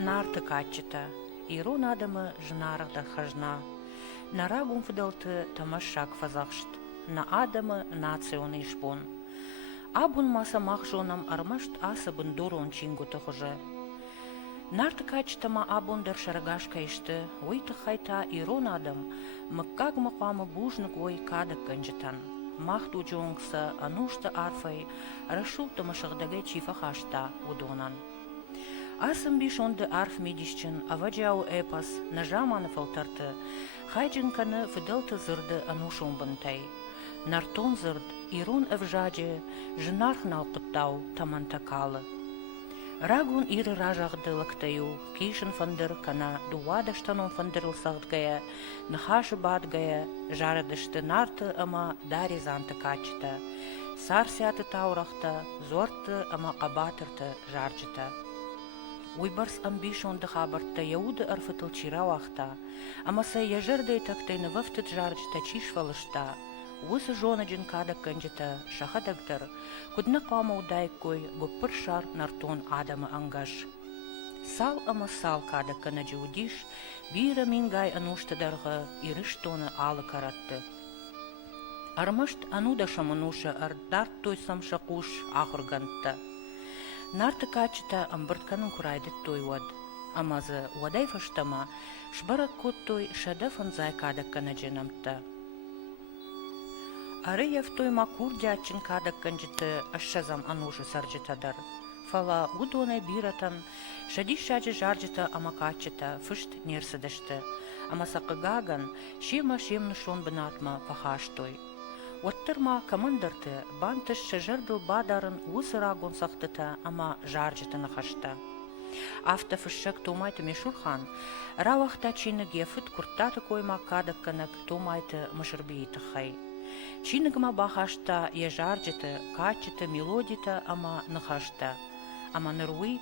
Нарты каччыта, ирун адымы жынарыгдар хажна. Нарагун фыдылты тамашак фазахшт, на адымы национы ишбон. Абун маса махжонам армашт асыбын дурон чингу тұхыжы. Нарты качтама абундар шарагашка ишты, уйты хайта ирун адым, мыккаг мақамы бужнық ой кадык гынжытан. Махту джонгса анушты арфай, рашу тамашығдығы чифа хашта удонан. Асым бишонды арф медишчен аваджау эпас нажаманы фалтарты, хайджинканы фыдылты зырды анушон бынтай. Нартон зырд ирун эвжаджи, жынарх налқыттау тамантакалы. Рагун иры ражағды лықтаю, кейшін фандыр кана дуадаштанон фандырыл сағдгая, нахашы бадгая, жарыдышты нарты ама дари занты качыта, сарсяты таурахта, зорты ама қабатырты жаржыта. Уйбарс амбишонды хабарта яуды арфытыл чирауахта, амаса яжырдай тактайны вафтыт жаржыта чишвалышта, усы жона джин кадак гынжыта шахадагдыр, кудны қама удайкой гоппыр шар нартон адамы ангаш. Сал ама сал кадак гына джудиш, бира мингай ануштадарғы ирыштоны алы каратты. Армашт ануда шамануша ардарт той самшакуш ахыргантта. Нарты качыта амбыртканын курайды той вад. Амазы вадай фаштама шбарак кот той шадафын зай кадак гына джинамта. Арыев той макур дячын кадак гынжыты ашшазам анужы саржытадар. Фала удоны биратан шади шаджы жаржыта ама качыта фышт нерсыдышты. Ама сақыгаган шема шемны шон бынатма пахаштой. Оттырма командырты бантыш шыжырдыл бадарын усырагон сақтыта ама жаржытыны хашта. Афта фышшак томайты мешурхан, равахта чиныге фыт курттаты койма кадак кынак томайты мышырбейті хай. Чиныгма бахашта ежаржыты, качыты, мелодита ама нахашта. Ама нырвы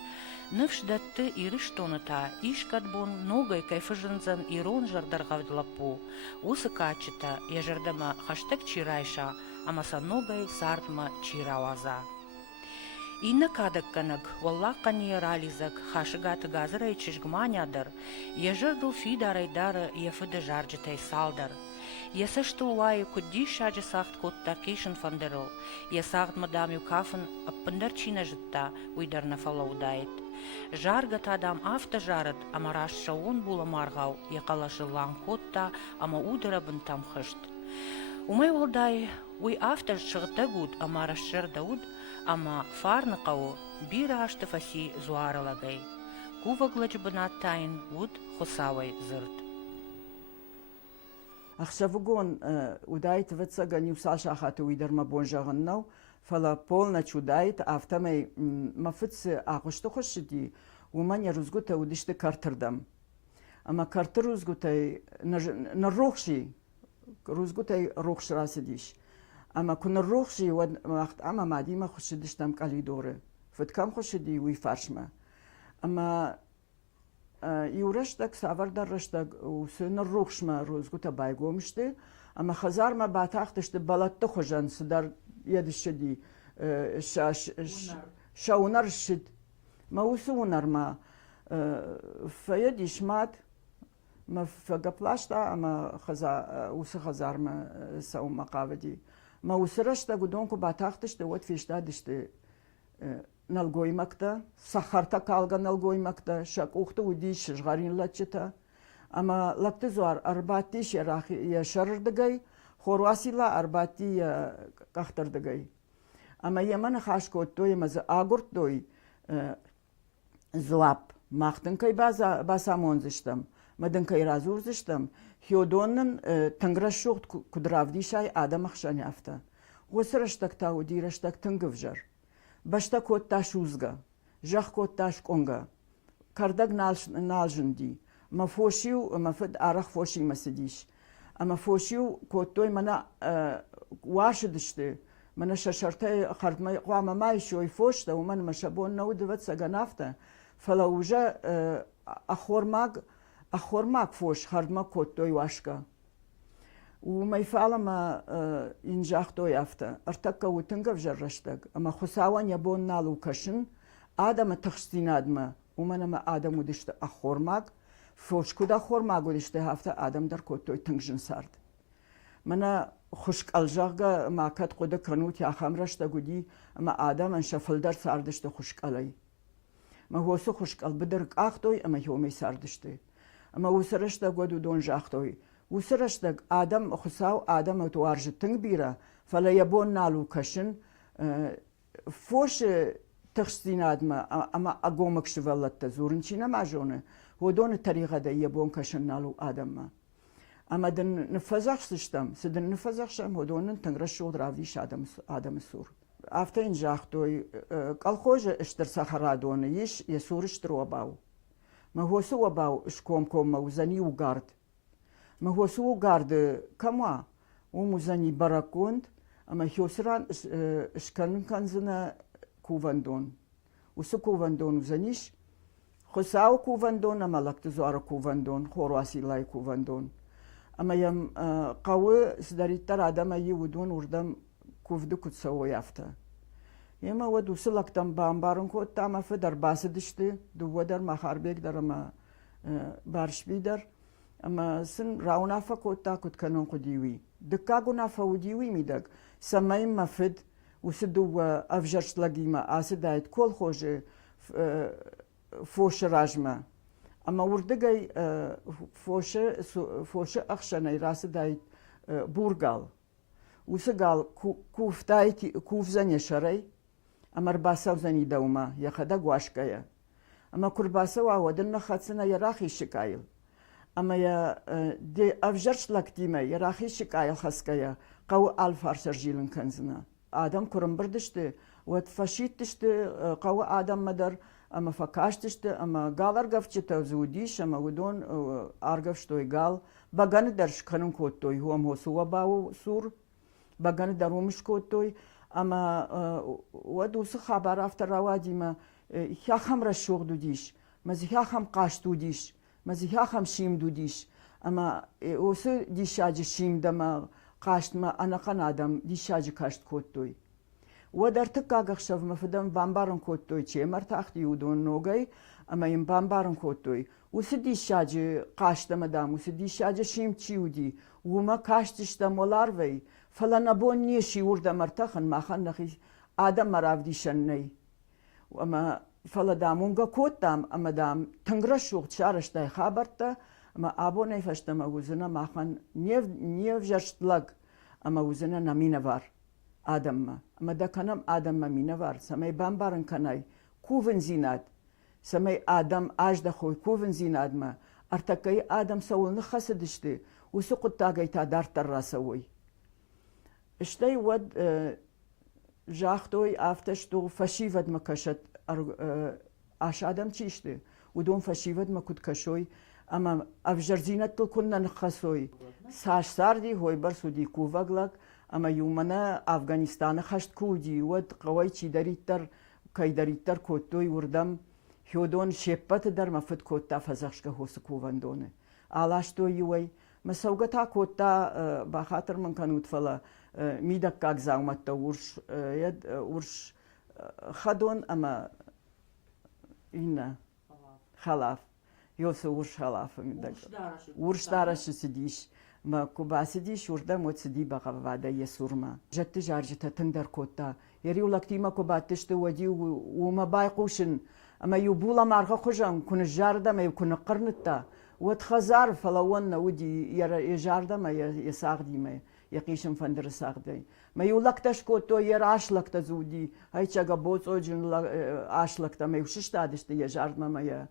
нывшдатты ирыштоныта, ишкатбон ногай кайфыжынзан ирон жардаргавдлапу, усы качыта, ежардама хаштаг чирайша, амаса ногай сартма чирауаза. Инна кадакканак, валлаққан ерализак, хашыгаты газырай чишгманядар, ежардыл фидарайдары ефыды жаржытай салдар. Ясышты уайы кудди шаджы сахт котта кейшін фандырыл, ясағд мадамю кафын аппындар чина жытта уйдарна фалаудайт. Жаргат адам афта жарыт, ама рашша он була маргау, якалашы лан котта, ама удыра бынтам хышт. Умай олдай, уй афта шығыта гуд, ама рашшыр дауд, ама фарны қау, бір ашты фаси зуарылагай. Куваглач бынат тайын уд хосавай зырт. Ахшавугон удайт вецага нюсаша хату уйдарма бонжагыннау, фала полнач удайт автамай мафыцы ақышты хошиди, уманя рузгута удишты картырдам. Ама картыр рузгутай на рухши, рузгутай рухш расидиш. Ама куна рухши вахт ама мадима хошидиштам калидоры. Фыткам хошиди уй фаршма. Ама Иураштак савардараштак усына рухшма розгута байгомшты, ама хазарма батахтышты балатты хожан сыдар едишеди шаунар шид. Ма усы унарма фаедишмат, ма фагаплашта, ама усы хазарма саума кавади. Ма усырашта гудонку батахтышты вот фиштадышты налгоймакта, сахарта калга налгоймакта, шак ухты удиш жгарин лачыта. Ама лакты зуар арбати шерахи шарырдыгай, хорвасила арбати кахтырдыгай. Ама яман хашко той мазы агурт той зуап. Махтынкай басамонзыштым, мадынкай разурзыштым, хиодоннын тынграшуғт кудравдишай адамахшан яфта. Госыраштакта удираштак тынгывжар. Башта котташ узга, жах котташ конга, кардаг налжынди, ма фошиу, ма фыд арах фоши масидиш. Ама фошиу коттой мана вашидышты, мана шашартай хартмай қуама майшой фошта, уман машабон наудыват саганафта, фала уже ахормаг фош хартма коттой вашка. وما يفعلما إنجاح يافتا ارتكا وتنقف جرشتك أما خساوان يبون نالو كشن آدم تخستين آدم ومنما آدم ودشت أخورماق فوش كدا خورماق ودشت هفته آدم در كوتوي تنجن سارد منا خشك الجاغا ما كات قد كنوت يا خمرش تقولي اما آدم ان شفل در ساردشت خشك علي ما هو سو خشك البدرك اختوي اما يومي ساردشت اما وسرش تقودو دون جاختوي وسرش تق آدم خساو آدم توارج تنبيرا فلا يبون نالو كشن فوش تخستين آدم اما اقومك شفلت تزورن چينا ما جونه هو دون الطريقة دا يبون كشن نالو آدم ما اما دن نفزخ سشتم سدن نفزخ شم هدونن تنگرش رافديش آدم سور افته این جاختوی قلخوش اشتر سخرادونه يش يسورش درو باو ما هو سو باو اشكوم كوم موزني وغارد ما هو سو غارد كما وموزني براكوند اما هيوسران اشكن كنزنا كوفندون وسو كوفندون وزنيش خساو كوفندون اما لكتزوار كوفندون خورواسي لاي كوفندون اما يم قوي سدريتر آدم يودون وردم كوفدو كتسوي يافته يما ودو سلكتم بامبارن كو تاما فدر باسدشتي دو ودر ما خاربيك در ما بارش بيدر اما سن راونا فكو تا كت كنون قديوي دكاغو نافا وديوي ميدك سمايم مفد وسدو افجرش لقيمة آسدايت كل خوش فوش راجمة اما وردگي فوش اخشني راسدايت بورغال وسقال كوفتايتي كوف زني شري اما رباسا وزني دوما يخدا قواشكايا اما كرباسا وودن خاتسنا يراخي شكايل اما يا دي افجرش لكتيما يراخي شكايل خسكايا قو الفارشر جيلن كنزنا آدم كرم بردشت وتفشيتشت قو آدم مدر اما فكاشتشت اما قال ارقفتشت زوديش اما ودون ارقفتشتوي قال بغان درش كنون كوتوي هو مهسوا باو سور بغان درومش كوتوي اما ودو خبر افتر روادي ما هيخم رشوق دوديش مزي هيخم قاش دوديش مزي هيخم شيم دوديش اما وس ديشاج شيم دما قاشت ما انا قنادم ديشاج كاشت كوتوي ودر تكاغ شف مفدم بامبارن كوتوي چه مرتاخت يودون نوغي اما يم بامبارن كوتوي وس ديشاج قاشت مدام وس ديشاج شيم تشيودي وما كاشتش دمولار وي فلان ابون نيشي ورد مرتخن ما خنخي آدم مراودي شنني وما فلا دامونغا كوتام اما دام تنگرشوغ شارش داي خابرتا اما ابوني فشتما وزنا ما خن نيف جرشتلق اما وزنا نمينوار آدم ما اما دا كنم آدم ما مينوار سمي بامبارن كناي كوفن زيناد سمي آدم آجد خوي كوفن زيناد ما ارتكي آدم سول نخسدشتي وسقط تاقي تادار تراسوي اشتي ود جاختوي افتشتو فشيفد مكشت اش آدم چيشتي ودون فشيفد مكود كشوي اما افجرزينت كنا نخسوي ساش ساردي هوي برسو دي كوفاغلق اما يومنا افغانستان خشت كودي ود قوي چي دريتر كي دريتر كوتوي وردم هيودون شيبت در مفت كوتا فزخشك هوس كوفاندونه آلاشتو يوي مسوقتا كوتا بخاطر من كانوا تفلا ميدك كاك زاومتا ورش يد ورش خدون اما إنا خلاف يوسو ورش خلاف ورش دارش سديش ما كوبا سديش وردا موت سدي بقى بعدا يسورما جت جارجتا تندر كوتا يريو لكتيما كوبا تشت ودي وما بايقوشن اما يبولا مارغا خجان كون الجاردا ما يكون قرنتا وتخزار فلونا ودي يجاردا ما يساغدي ما يقيشم فندر ساغدي ما يولكتش كوتو يراش لك تزودي هاي تشاغا بوت اوجن اش لك ما يوشش تادشت يجارد ما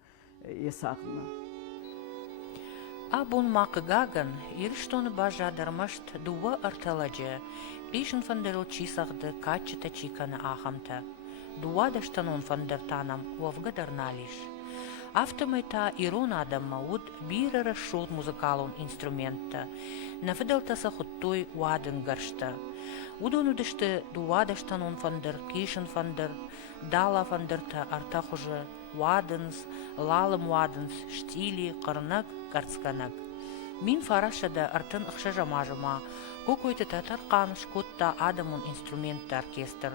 يساغنا Abun makgagan irstone baja darmasht duwa artelaje pischen van der chisagde kacheta chikana ahamta duwa dashtanon van der tanam wovgadernalish Автомета ирон адам маud бирера шот музыкалон инструмента нафеделтаса хоттой ваден гаршта удону деште дуадаштанон фандер кишен фандер дала фандерта артахуже ваденс лалым ваденс штили қырнак карцканак мин фарашада артын ықшажама-жама какой-то татар қаныш котта адамон инструментта оркестр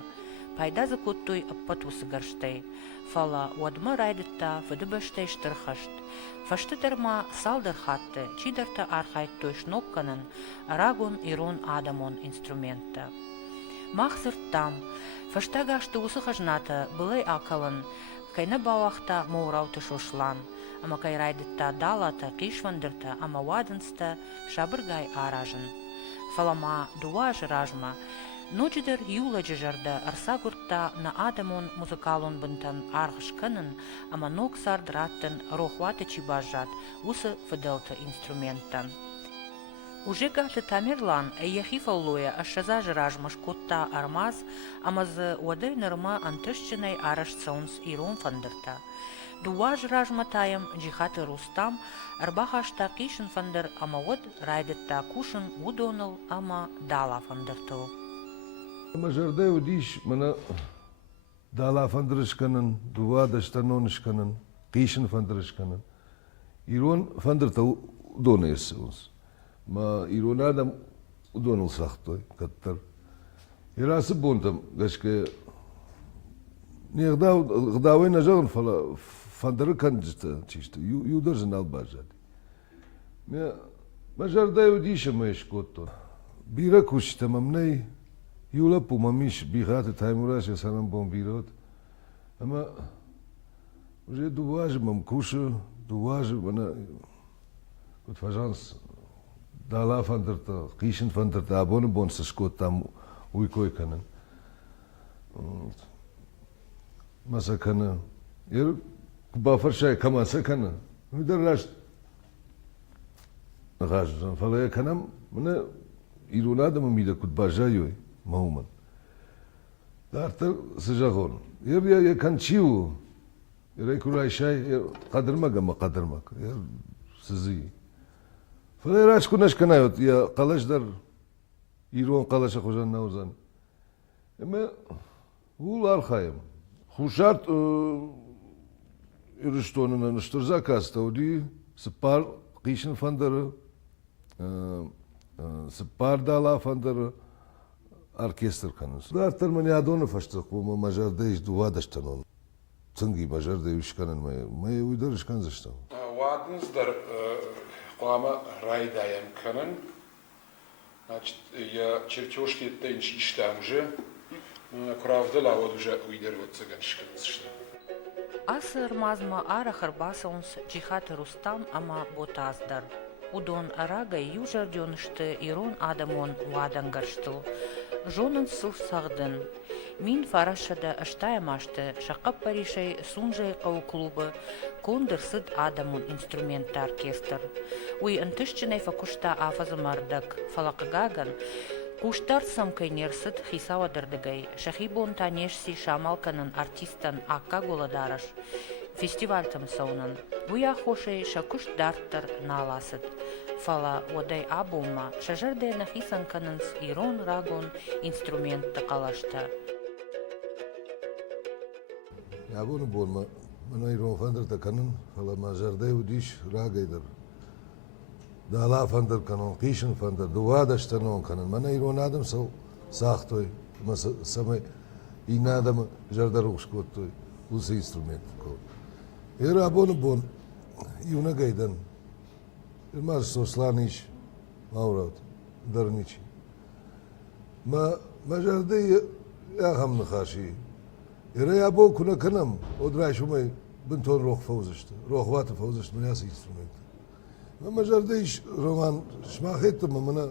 пайдазы куттой аппатусы гарштай. Фала уадма райдытта фыдыбаштай штырхашт. Фаштыдарма салдар хатты, чидарта архайт той шнопканын, рагон ирон адамон инструментта. Махсыр там, фаштагашты усы хажната былай акалын, кайна бауақта моурауты шошлан, ама кай райдытта далата кишвандырта, ама вадынста шабыргай аражын. Фалама дуаж ражма, ночидер юла жыжарда арсагуртта на адамон музыкалон бынтан арғышканын, ама ног сардраттын рохваты чибажат, усы фыделта инструменттан. Уже гаты тамерлан ехифаллуя ашаза жыражмаш котта армаз, амазы уадай нырма антышчынай араш цаунс ирон фандырта. Дуа жыражма тайым джихаты Рустам, арбахашта кишын фандыр, ама уад райдытта кушын удоныл, ама дала фандыртыл. Мажардай удиш мана дала фандырышканын, дуа даштанонышканын, кишын фандырышканын. Ирон фандырта удоны есуынс. Ма ирон адам удоныл сахтой, каттар. Ирасы бонтам, гашке не гдавай нажагын фала фандыры канджыта чишта, юдаржын албажад. Мажардай удиша маеш котто. Бира кушта мамней, Юла пумамиш бихаты таймураш я санам бомбирот. Ама уже дуважи мам кушу, дуважи мана кот фажанс дала фандерта, кишен фандерта, абоны бонса шкот там уйкой канан. Маса кана. Ер бафаршай камаса кана. Уйдар раш нахажан. Фала я канам мана ирунада мамида кут бажайой. Мауман. Дартер сыжагон. Я канчиу. Я курайшай кадырмага ма кадырмак. Я сызы. Фалераш кунаш канайот. Я калашдар ирон калаша хожан наузан. Эме ул архаем. Хушарт ирштонун штурза каста уди спар кишин фандары спар дала фандары оркестр канус. Дартер мани адоны фаштык, bu Macar'da hiç dua daştanon. Цинги Macar'da üşkanın maya uydar üşkan zaştan. Вадыныздар қоғама райдайым канын. Значит, я чертежки это иштам уже. Кравдыла вот уже уйдер вот цыганшкан заштан. Асыр мазма арахыр басаунс джихаты Рустам ама ботаздар. Удон арагай южар дёнышты ирон адамон вадангарштыл. Жонын сыл сағдын. Мин фарашада аштаямашты шақап паришай сунжай қау клубы кондырсыд адамон инструментті оркестр. Уй ынтышчынай факушта афазымардык фалақыгаган куштар самкайнерсыд хисавадырдыгай. Шахибон танешси шамалканын артистан акка голадараш. Фестивальтым саунын. Уя хошай шакуш дарттар наласыд. Фала одай абума шажардай нахисан канынс ирон рагон инструментті қалашта. Ya bunu bolma. Mana iron fandırta kanın. Fala Macar'da udиш ragaydır. Dala fandır kanın, kişin fandır, dua daştanon kanın. Mana iron adam sahtoy. Masa samay ina adam jardar uskottoy. Usa instrument ko. Era bunu bon. Yuna gaydan. Irmaz soslaniş mavrat darniçi. Macar'da ya hamlı xaşi. Era ya bo kuna kanam. Odray shumay binton roh fawzıştı. Roh vatı fawzıştı. Mana yas instrument. Macar'da iş roman şmahittim mana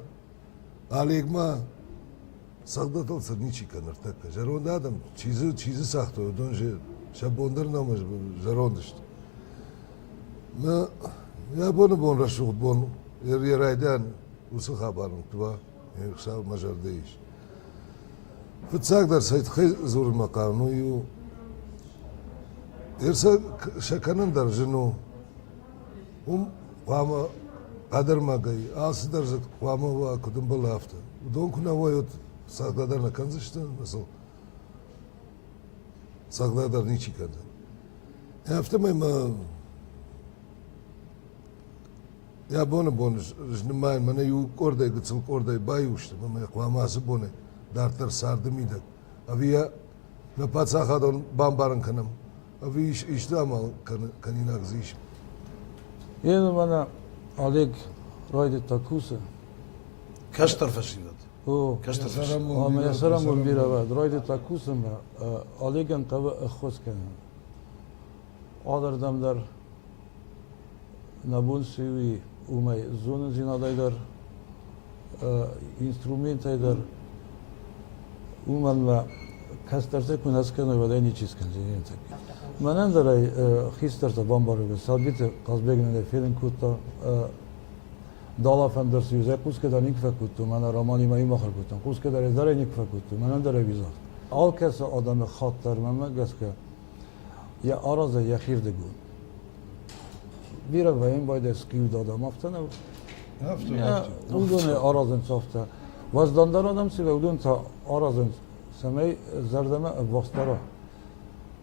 alegma sağdatılsa niçi kanır takka. Jaronda adam çizi sahtı. Donje şabonдар namaz jarondıştı. Ya bunu bon raşuq bon yeraydan usu xabarın tuva. Yoksa Macar'da iş. Fıtsaklar sayt xey zor makamı yu. Ersa şakanın darjını. Qama qadarmagay. Asıdar qama va kudum bal hafta. Don kuna vayot sağdadarna kanzıştı. Nasıl? Sağdadar niçi kandı. Hafta mayma ya bunu jnimay mana yu orday gıtsıl orday bayuştu. Mama qaması bunu dartar sardı mıydı. Aviya Na Patsacha dan bambaren kanam. Wie is dat maar kan je nog zien. Jedno mana Oleg rojde takuse. Kastar fascinat. O, Kastar ama ja saram bulbiravad. Rojde takuse ma Olegan qava khoskan. Adardamlar nabun sivi umay zonun zinadaydar instrumentayдар уманла кастарсе кунаскано вадайни чискан зин так. Манандарай хистарта бомбарга салбите казбегнеде филин кута дала фандерс юзе кускеда никфа куту мана романи май махар куту кускеда рездаре никфа куту манандарай виза ал каса адам хаттар мама гаска я араза я хирдегу бира ваин байда скиу дадам афтана ya udune arazın softa vazdandar adam sive udun ta arazın semey zerdeme bastara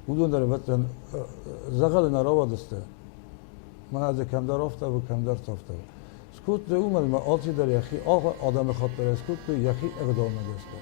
udun der vatan zagal na ravadiste mana ze kamdar afta bu kamdar softa skut de umar ma alti der yahi adam khatter skut de yahi eqdam nagasta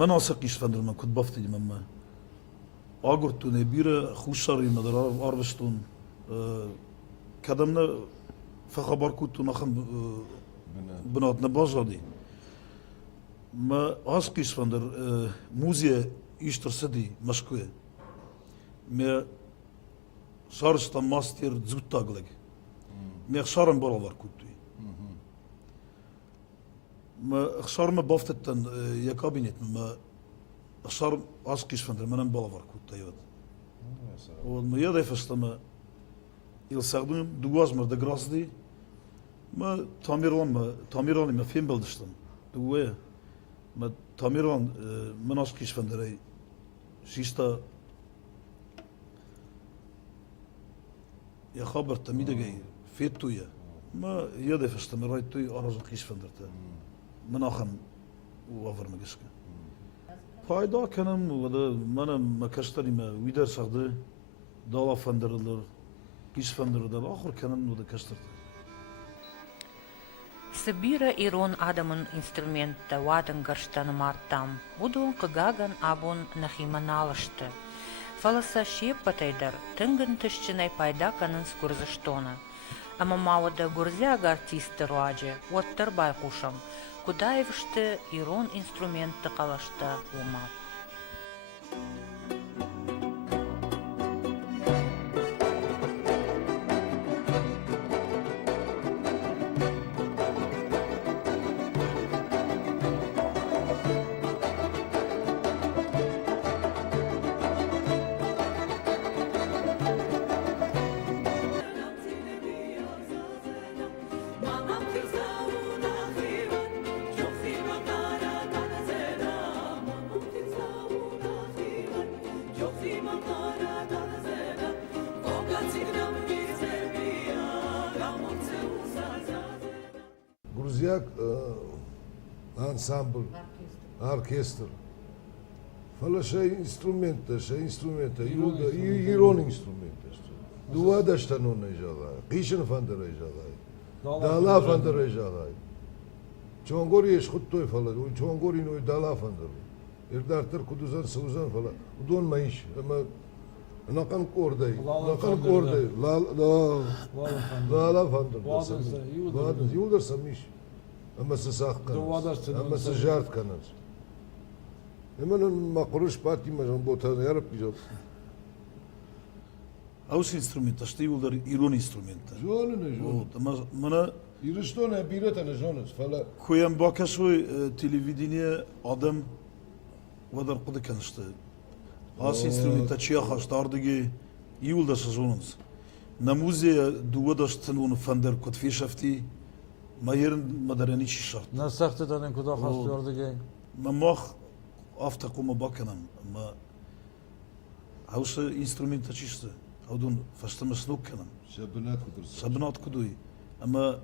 مناسق işvendir men kutbaftı men ma. Agurtu ne bir khuşari nadar arvestun. Kadamna fa khabar kutu nakham binat nabazadi. Ma ask işvendir muziye iştirsedi Moskva. Me sarsta master zutagleg. Me kharan baravar kutu. ما خسر ما بافتتن يا كابينت ما خسر اسكيش فندر منن بالافر كوت ايوت وما يدا فستما يلساقدم دوغاز مر دغراسدي ما تاميرلان ما فين بلدشتم دوغه ما تاميرلان من اسكيش فندر سيستا يا خبر تميدة جاي فيتويا ما يدا فستما رايتوي ارزقيش فندرته مناخم وافر مجسكه فايدا كانم ودا من مكشتري ما ويدر ساقدي دالا فندرلر كيش فندرلر اخر كانم ودا كشترت Сыбира ирон адамын инструментта вадын гарштаны мартам, удун кыгаган абун нахиманалышты. Фаласа шеппатайдар, тынгын тышчынай пайда канын скурзыштона. Ама мавада гурзяга артисты руаджи, оттыр байкушам, Кудаевшты ирон инструментты калашта умап. Грузияк ансамбль, оркестр. Фала шей инструмента, юлда ирон инструмента. Дувада штано нежалай, қишин фандера жалай, дала фандера жалай. Чонгори еш хуттой фала, чонгори ной дала фандера. Irdartır kuduzan sıvızan falan. Udon mayış ama nakan kordayı. Lala Nakan fandırda. kordayı. La fandır. Vadınsa, yıldır. Vadınsa yıldır samış. Ama sısak kanız. Duvadarsın, Ama sen- sıcart kanız. Hemen makruş parti majan botanı yarıp güzel. Аус инструмента, што Юлдар ирон инструмента. Жonu ne jonu. Вот, ама мана İristo ne biretene jonuz falan. којам бакашој телевидение адам вадар куды канышты. Ас инструмента чија хаштардыги Юлдар сезонунс. На музея дувадашты он фандер кот фишафти майерн мадарани шарт. На сахтадан куда хастырды гей. Ма мах афта кома баканам, ма аус инструмента чишты. Аудун фаштама снукканам. Şabına kudursun. Sabnat kuduy. Ama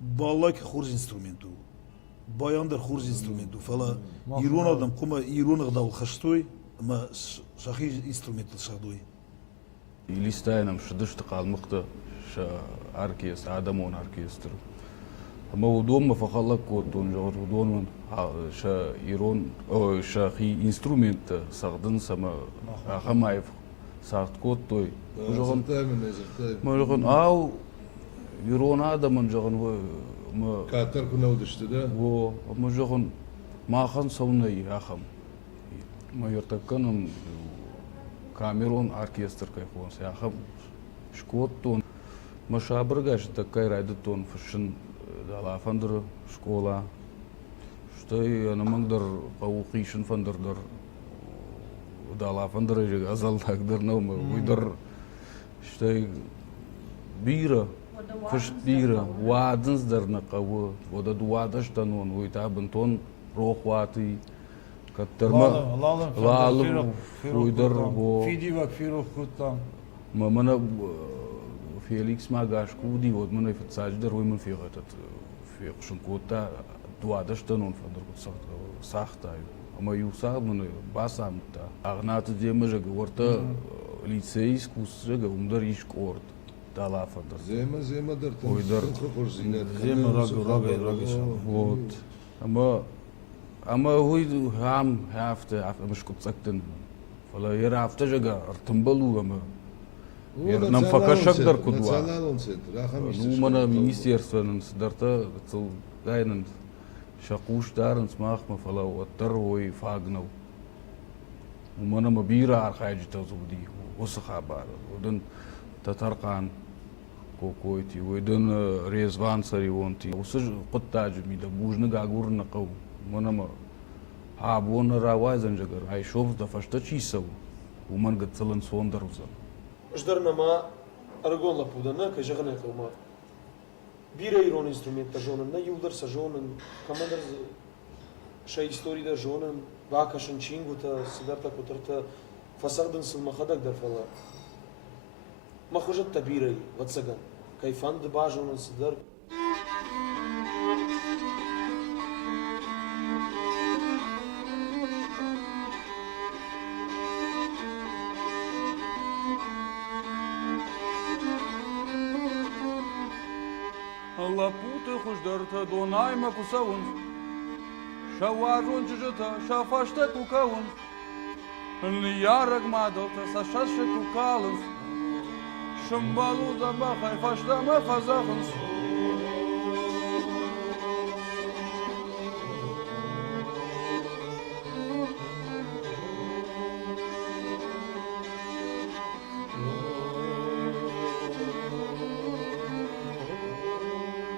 bağlak xurz instrumentu. Bayandır xurz instrumentu. Fala iron adam kuma iron gdal xastoy ama şahi instrumental şadoy. Илистайнам шыдышты қалмықты ша оркестр, адамон оркестр. Ама удобно фахалак коттун жогор удобно ша ирон, ша хи инструмент сагдын сама Ахамаев сагт коттой. Жогон Мөргөн ау ирон адамын жогон ма Katar kuna düştü de. во ма жогон махан саунай ахам. Ма йортакканым Камерон оркестр кайхон сяхам шкоттон машабыргаш такай райдытон фшин далафандыр школа что и анамаңдар паухишин фандырдар далафандыр азалтагдыр наума уйдар что бира фш бира вадынсдар на кавы вода дуадаштан он уйтабын тон рохваты каттарма лалым уйдар во Фидивак фирох куттан. мамана Феликс Магаш куди вот мана фицаждар вы ман фигатат фикшн кота дуадаштан он фандыр сахтай ама юсаг мана басамта агнаты демежа горта лицей искусствага умдар ишкорт дала фандыр Zema dırtın. Uydar. Зема рага. вот ама хуй хам хафте афмаш кутсактын фала ера хафте жага артымбалу ама нам факашакдар кудва Националон центр. Ахам işte. ну мана министерствонын сдарта цыл гайнын шакуштарын смахма фала оттар ой фагнау мана ма бира архайжта зуди осы хабар одан татаркан кокойти ойдан резван саривонти осы куттажы мида бужны гагурна кау манама абон равайзан жагар айшов да фашта чисау уман гацалан сондаруза Ждарнама аргон лапудана кажагана тома. Бира ирон инструмента жонын на юлдар са жонын командар ша история жонын бакашын чингута сидарта котарта фасагдын сылмахадак дарфала. Махажат табирай ватсаган. Кайфан дыба жонын сидар. Лапуты хуждарта донайма кусавун. Шаважон чужата, шафашта кукавун. Ярак мадалта сашаша кукалын. Шамбалу забахай фаштама фазахын.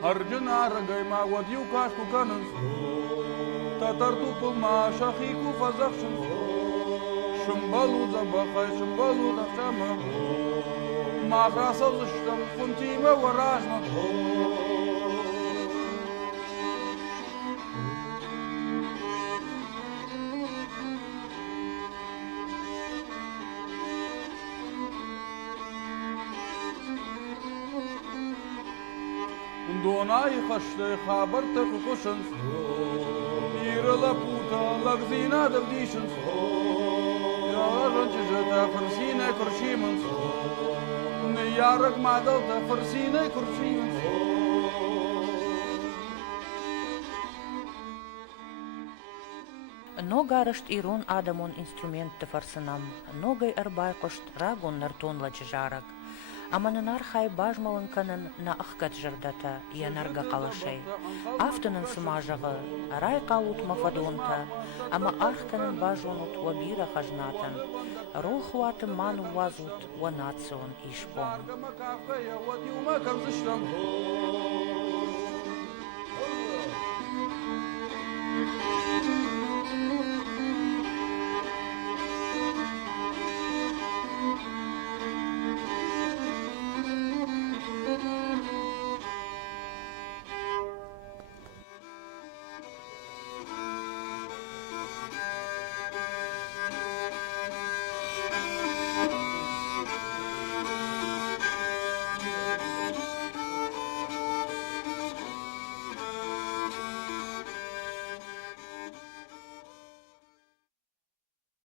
Арджуна рагайма вот юкашку канынс. Татарту пылма шахику фазахшын. Шамбалу забахай шамбалу дахтама. Махрасал зыштам фунтима варажма. Донай хаштай хабар тахукушынс. Ирала пута лагзина давдишынс. Яран чижата фарсина куршимынс. Ярак мадалта фарсина куршимынс. Но гарышт ирун адамон инструмент фарсынам, ногай арбайкошт рагун нартон лачжарак. Аманынар хай бажмалын канын на ахкат жардата, янарга калашай. Автонын сымажығы, рай калут мафадонта, ама архканын бажонут вабира хажнатан. Рохваты ману вазут ванацион ишпон. Argama kahveye, what you make of the